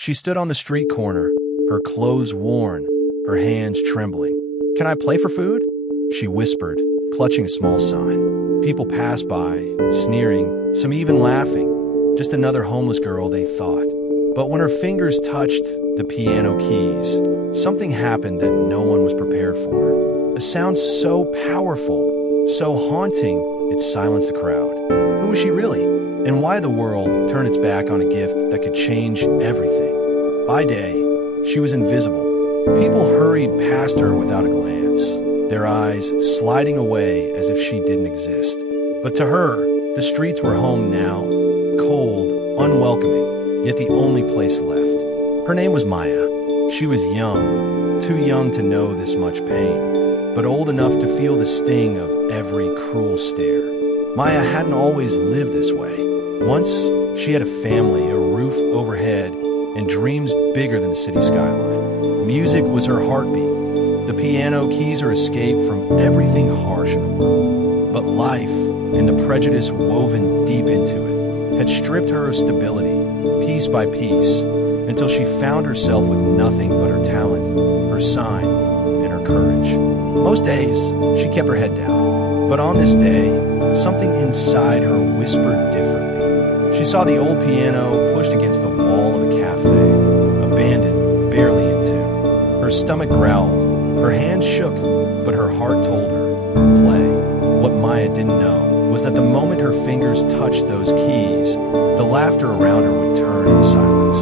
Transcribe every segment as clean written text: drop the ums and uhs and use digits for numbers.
She stood on the street corner, her clothes worn, her hands trembling. "Can I play for food?" she whispered, clutching a small sign. People passed by, sneering, some even laughing. Just another homeless girl, they thought. But when her fingers touched the piano keys, something happened that no one was prepared for. A sound so powerful, so haunting, it silenced the crowd. Who was she really? And why the world turned its back on a gift that could change everything? By day, she was invisible. People hurried past her without a glance, their eyes sliding away as if she didn't exist. But to her, the streets were home now, cold, unwelcoming, yet the only place left. Her name was Maya. She was young, too young to know this much pain, but old enough to feel the sting of every cruel stare. Maya hadn't always lived this way. Once, she had a family, a roof overhead, and dreams bigger than the city skyline. Music was her heartbeat. The piano keys her escape from everything harsh in the world. But life, and the prejudice woven deep into it, had stripped her of stability, piece by piece, until she found herself with nothing but her talent, her sign, and her courage. Most days, she kept her head down. But on this day, something inside her whispered differently. She saw the old piano pushed against the wall of a cafe, abandoned, barely in tune. Her stomach growled, her hands shook, but her heart told her, play. What Maya didn't know was that the moment her fingers touched those keys, the laughter around her would turn into silence.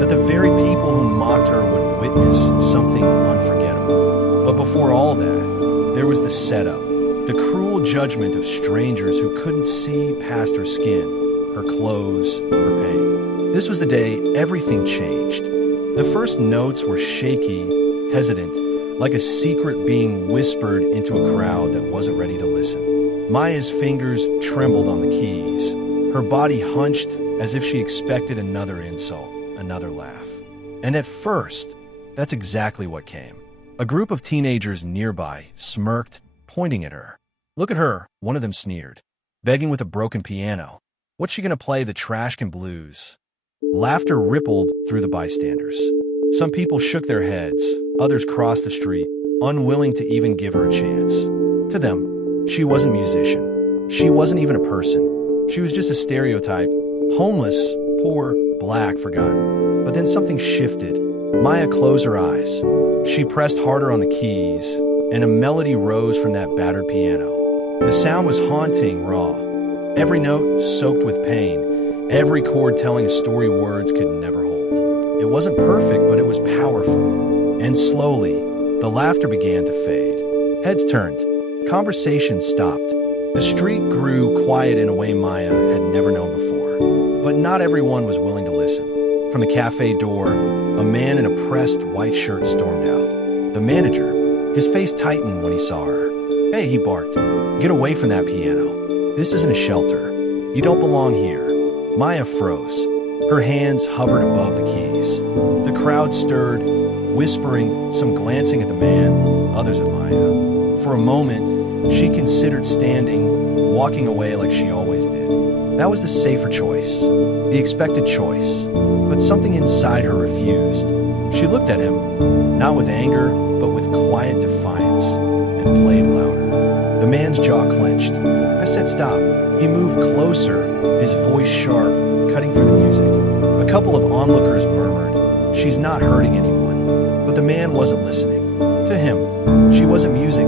That the very people who mocked her would witness something unforgettable. But before all that, there was the setup, the cruel judgment of strangers who couldn't see past her skin, her clothes, her pain. This was the day everything changed. The first notes were shaky, hesitant, like a secret being whispered into a crowd that wasn't ready to listen. Maya's fingers trembled on the keys. Her body hunched as if she expected another insult, another laugh. And at first, that's exactly what came. A group of teenagers nearby smirked, pointing at her. "Look at her," one of them sneered. "Begging with a broken piano. What's she gonna play, the trash can blues?" Laughter rippled through the bystanders. Some people shook their heads, others crossed the street, unwilling to even give her a chance. To them, she wasn't a musician. She wasn't even a person. She was just a stereotype, homeless, poor, black, forgotten. But then something shifted. Maya closed her eyes. She pressed harder on the keys, and a melody rose from that battered piano. The sound was haunting, raw. Every note soaked with pain, every chord telling a story words could never hold. It wasn't perfect, but it was powerful. And slowly, the laughter began to fade. Heads turned. Conversation stopped. The street grew quiet in a way Maya had never known before. But not everyone was willing to listen. From the cafe door, a man in a pressed white shirt stormed out. The manager, his face tightened when he saw her. "Hey," he barked. "Get away from that piano. This isn't a shelter. You don't belong here." Maya froze. Her hands hovered above the keys. The crowd stirred, whispering, some glancing at the man, others at Maya. For a moment, she considered standing, walking away like she always did. That was the safer choice, the expected choice. But something inside her refused. She looked at him, not with anger, but with quiet defiance, and played louder. The man's jaw clenched. I said stop. He moved closer, his voice sharp, cutting through the music. A couple of onlookers murmured, "She's not hurting anyone." But the man wasn't listening. To him, she wasn't music,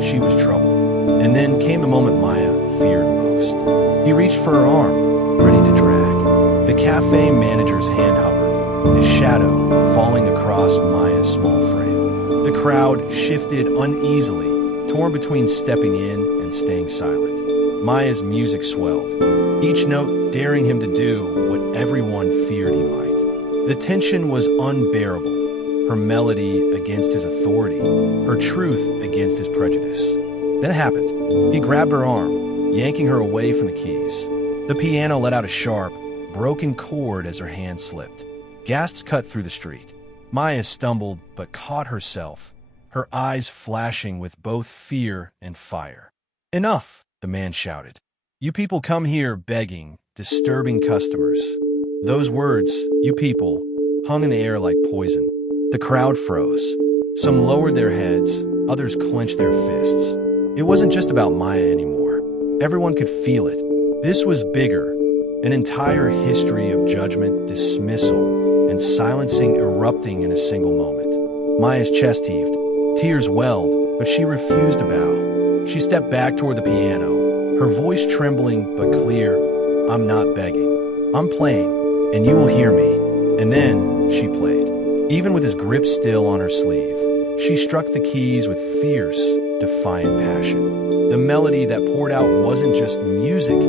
she was trouble. And then came the moment Maya feared most. He reached for her arm, ready to drag. The cafe manager's hand hovered, his shadow falling across Maya's small frame. The crowd shifted uneasily, torn between stepping in and staying silent. Maya's music swelled, each note daring him to do what everyone feared he might. The tension was unbearable, her melody against his authority, her truth against his prejudice. Then it happened. He grabbed her arm, yanking her away from the keys. The piano let out a sharp, broken chord as her hand slipped. Gasps cut through the street. Maya stumbled but caught herself, her eyes flashing with both fear and fire. "Enough!" the man shouted. "You people come here begging, disturbing customers." Those words, "you people," hung in the air like poison. The crowd froze. Some lowered their heads, others clenched their fists. It wasn't just about Maya anymore. Everyone could feel it. This was bigger, an entire history of judgment, dismissal, and silencing erupting in a single moment. Maya's chest heaved. Tears welled, but she refused to bow. She stepped back toward the piano, her voice trembling but clear. "I'm not begging. I'm playing, and you will hear me." And then she played. Even with his grip still on her sleeve, she struck the keys with fierce, defiant passion. The melody that poured out wasn't just music,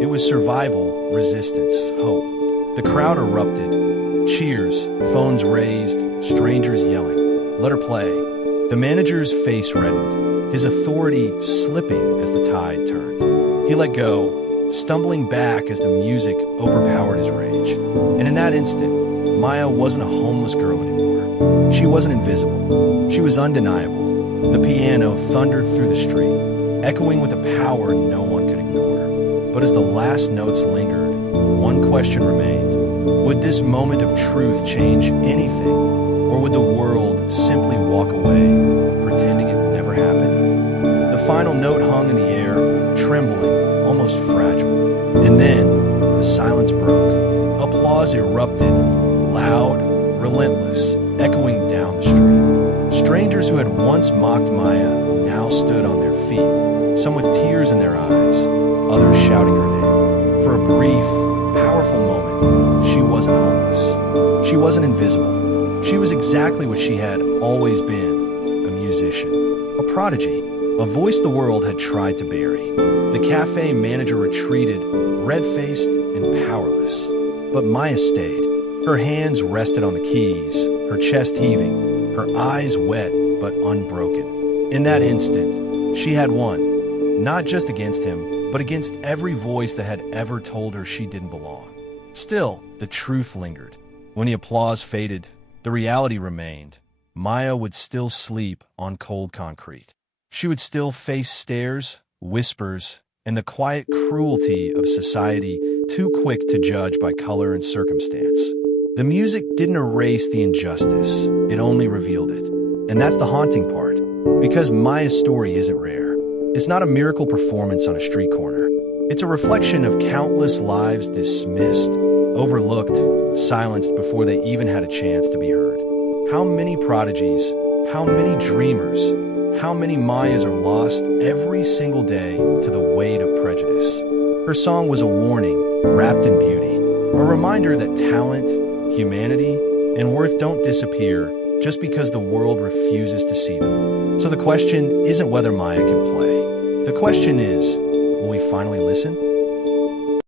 it was survival, resistance, hope. The crowd erupted. Cheers, phones raised, strangers yelling. "Let her play." The manager's face reddened, his authority slipping as the tide turned. He let go, stumbling back as the music overpowered his rage. And in that instant, Maya wasn't a homeless girl anymore. She wasn't invisible. She was undeniable. The piano thundered through the street, echoing with a power no one could ignore. But as the last notes lingered, one question remained. Would this moment of truth change anything? Or would the world simply walk away, pretending it never happened? The final note hung in the air, trembling, almost fragile. And then, the silence broke. Applause erupted, loud, relentless, echoing down the street. Strangers who had once mocked Maya now stood on their feet, some with tears in their eyes, others shouting her name. For a brief, powerful moment, she wasn't homeless. She wasn't invisible. She was exactly what she had always been, a musician, a prodigy, a voice the world had tried to bury. The cafe manager retreated, red-faced and powerless. But Maya stayed. Her hands rested on the keys, her chest heaving, her eyes wet but unbroken. In that instant, she had won, not just against him, but against every voice that had ever told her she didn't belong. Still, the truth lingered. When the applause faded, the reality remained. Maya would still sleep on cold concrete. She would still face stares, whispers, and the quiet cruelty of society too quick to judge by color and circumstance. The music didn't erase the injustice, it only revealed it. And that's the haunting part, because Maya's story isn't rare. It's not a miracle performance on a street corner. It's a reflection of countless lives dismissed, overlooked, silenced before they even had a chance to be heard. How many prodigies, how many dreamers, how many Mayas are lost every single day to the weight of prejudice? Her song was a warning, wrapped in beauty, a reminder that talent, humanity, and worth don't disappear just because the world refuses to see them. So the question isn't whether Maya can play. The question is, will we finally listen?